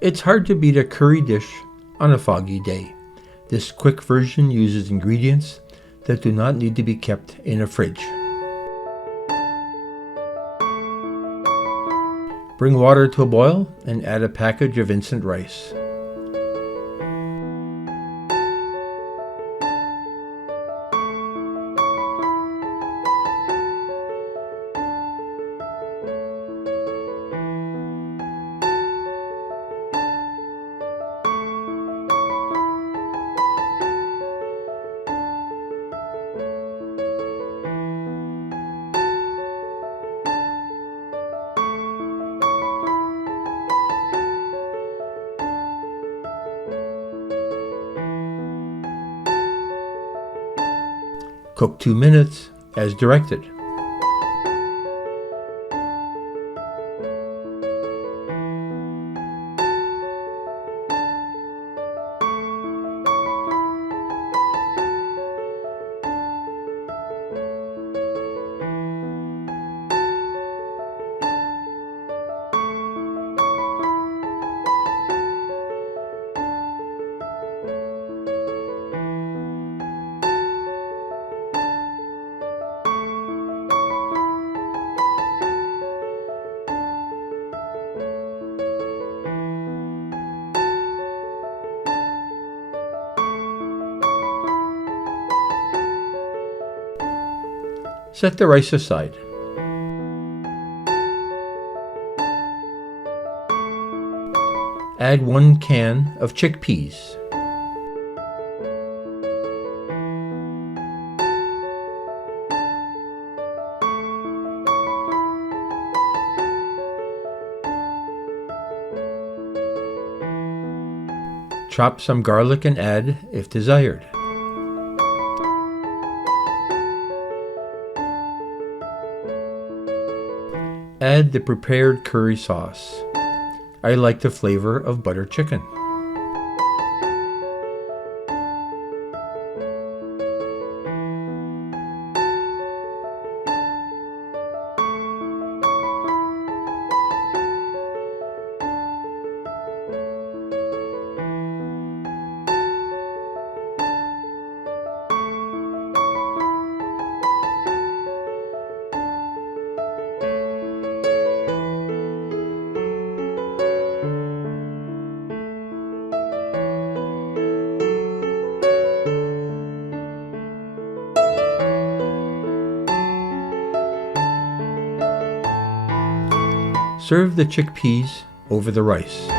It's hard to beat a curry dish on a foggy day. This quick version uses ingredients that do not need to be kept in a fridge. Bring water to a boil and add a package of instant rice. Cook 2 minutes as directed. Set the rice aside. Add 1 can of chickpeas. Chop some garlic and add if desired. Add the prepared curry sauce. I like the flavor of butter chicken. Serve the chickpeas over the rice.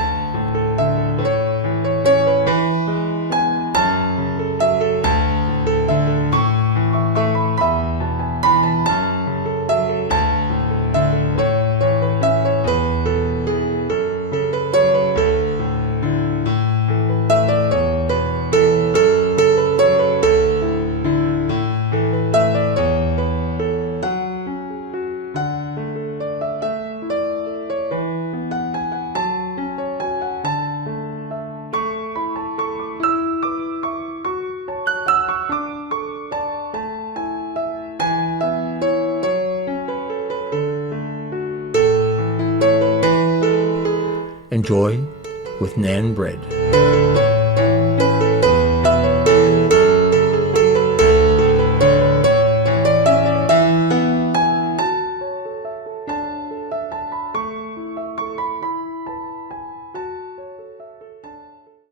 Enjoy with naan bread.